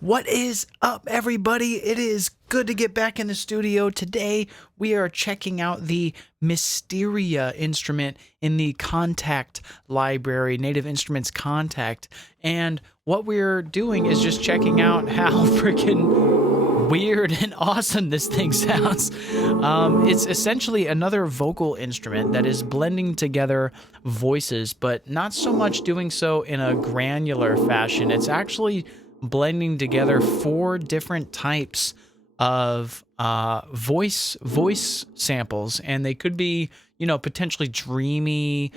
What is up, everybody? It is good to get back in the studio. Today, we are checking out the Mysteria instrument in the Kontakt library, Native Instruments Kontakt. And what we're doing is just checking out how freaking weird and awesome this thing sounds. It's essentially another vocal instrument that is blending together voices, but not so much doing so in a granular fashion. It's actually blending together 4 different types of voice samples, and they could be, you know, potentially dreamy,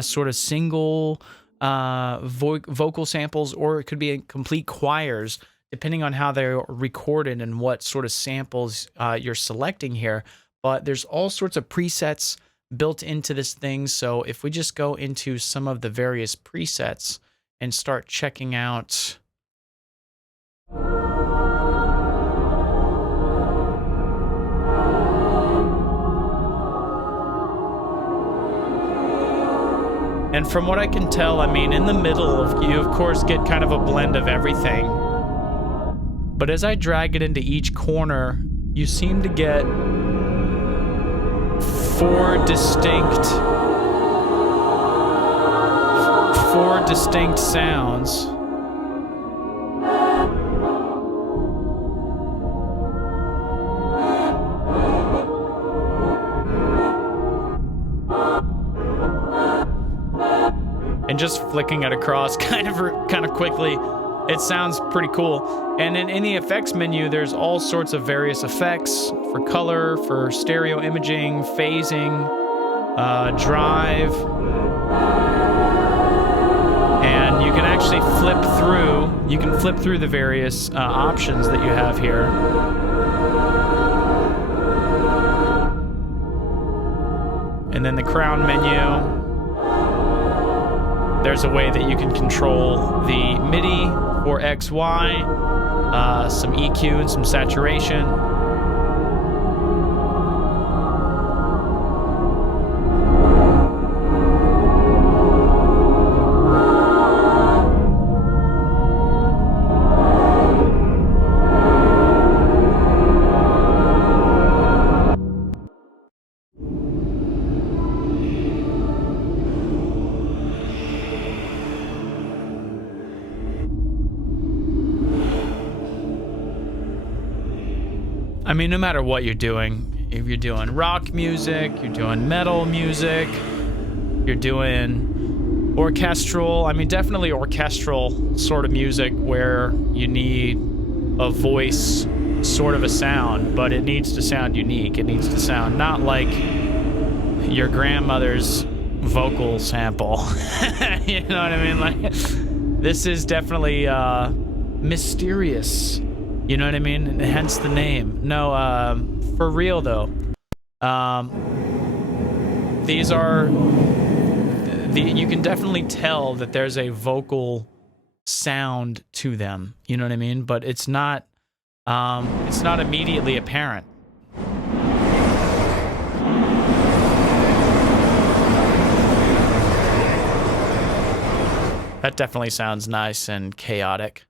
sort of single vocal samples, or it could be complete choirs, depending on how they're recorded and what sort of samples you're selecting here. But there's all sorts of presets built into this thing. So if we just go into some of the various presets and start checking out. And from what I can tell, I mean, in the middle, you of course get kind of a blend of everything. But as I drag it into each corner, you seem to get 4 distinct sounds. And just flicking it across kind of quickly, it sounds pretty cool. And in the effects menu, there's all sorts of various effects for color, for stereo imaging, phasing, drive. And you can actually flip through the various options that you have here. And then the crown menu. There's a way that you can control the MIDI or XY, some EQ and some saturation. I mean, no matter what you're doing, if you're doing rock music, you're doing metal music, you're doing orchestral, I mean, definitely orchestral sort of music where you need a voice sort of a sound, but it needs to sound unique. It needs to sound not like your grandmother's vocal sample. You know what I mean? Like, this is definitely mysterious. You know what I mean? And hence the name. No, for real though. These are you can definitely tell that there's a vocal sound to them. You know what I mean? But it's not immediately apparent. That definitely sounds nice and chaotic.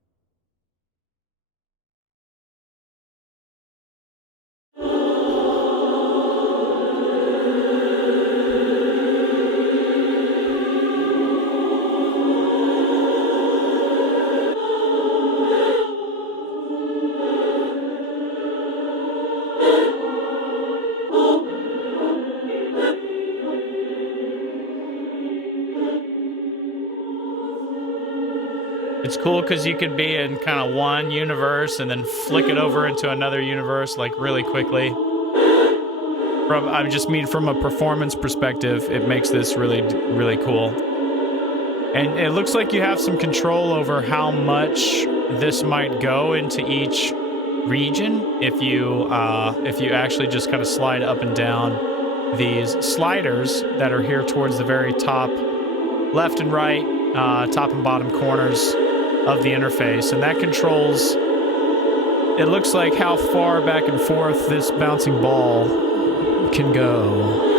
It's cool because you could be in kind of one universe and then flick it over into another universe like really quickly. From a performance perspective, it makes this really, really cool. And it looks like you have some control over how much this might go into each region if you actually just kind of slide up and down these sliders that are here towards the very top, left and right, top and bottom corners of the interface, and that controls, it looks like, how far back and forth this bouncing ball can go.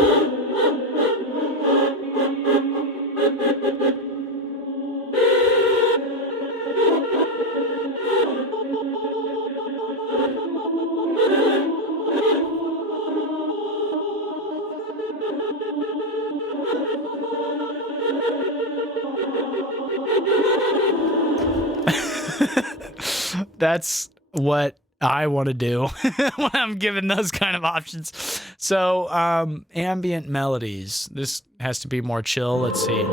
That's what I want to do when I'm given those kind of options. So, ambient melodies. This has to be more chill. Let's see.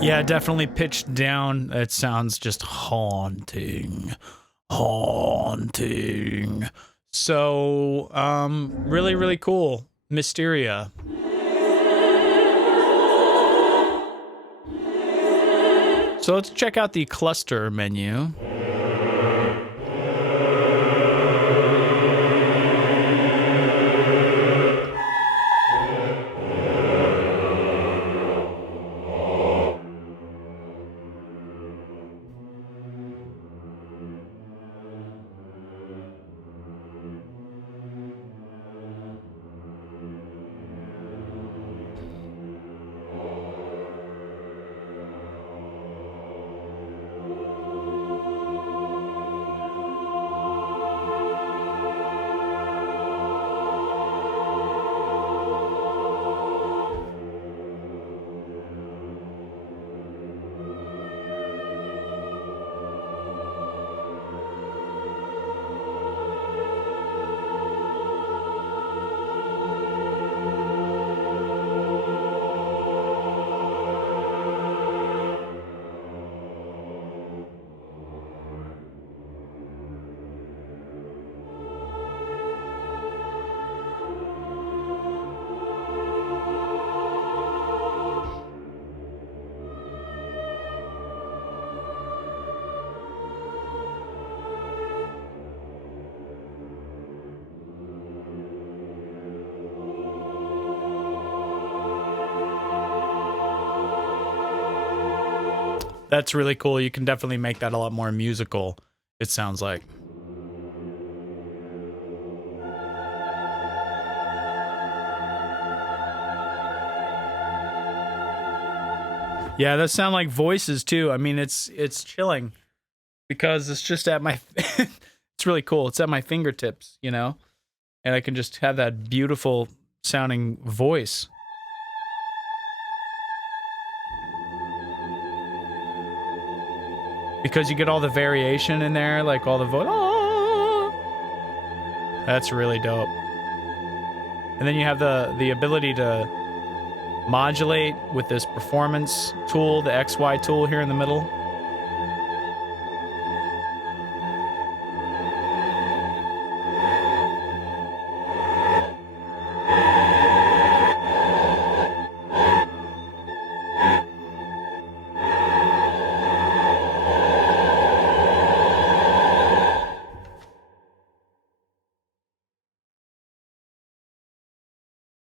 Yeah, definitely pitched down. It sounds just haunting. Haunting. So, really, really cool. Mysteria. So let's check out the cluster menu. That's really cool. You can definitely make that a lot more musical, it sounds like. Yeah, those sound like voices too. I mean, it's chilling because it's just at my it's really cool. It's at my fingertips, you know? And I can just have that beautiful sounding voice. Because you get all the variation in there, like all the That's really dope. And then you have the ability to modulate with this performance tool, the XY tool here in the middle.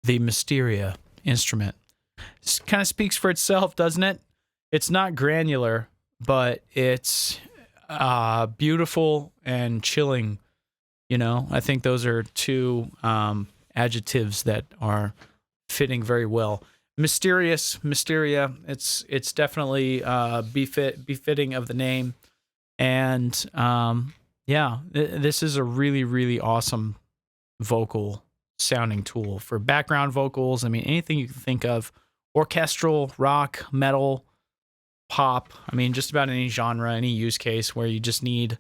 The Mysteria instrument. This kind of speaks for itself, doesn't it? It's not granular, but it's beautiful and chilling. You know, I think those are two adjectives that are fitting very well. Mysterious, Mysteria. It's definitely befitting of the name, and yeah, this is a really, really awesome vocal sounding tool for background vocals. I mean, anything you can think of, orchestral, rock, metal, pop. I mean, just about any genre, any use case where you just need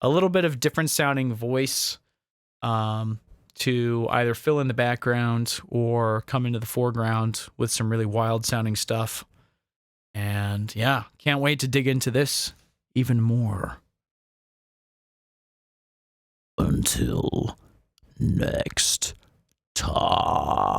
a little bit of different sounding voice to either fill in the background or come into the foreground with some really wild sounding stuff. And yeah, can't wait to dig into this even more. Until next time.